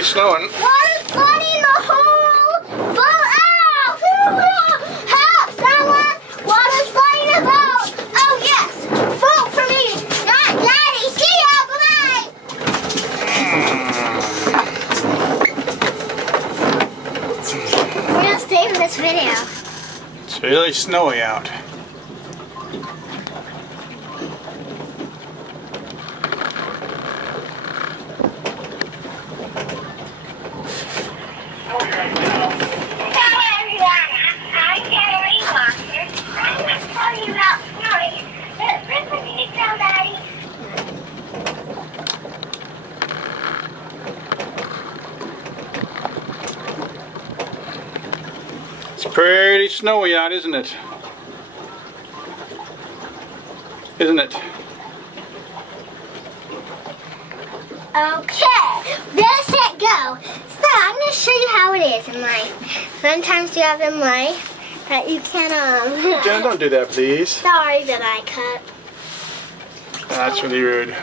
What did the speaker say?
really snowing. Water's flooding the whole boat. Ow! Help! Someone! Water's flooding the boat. Oh yes! Vote for me, not Daddy. See ya! Bye-bye. We're gonna stay in this video. It's really snowy out. It's pretty snowy out, isn't it? Isn't it? Okay, ready, set, go. So I'm going to show you how it is in life. Sometimes you have in life that you can Jenna, don't do that, please. Sorry that I cut. That's really rude.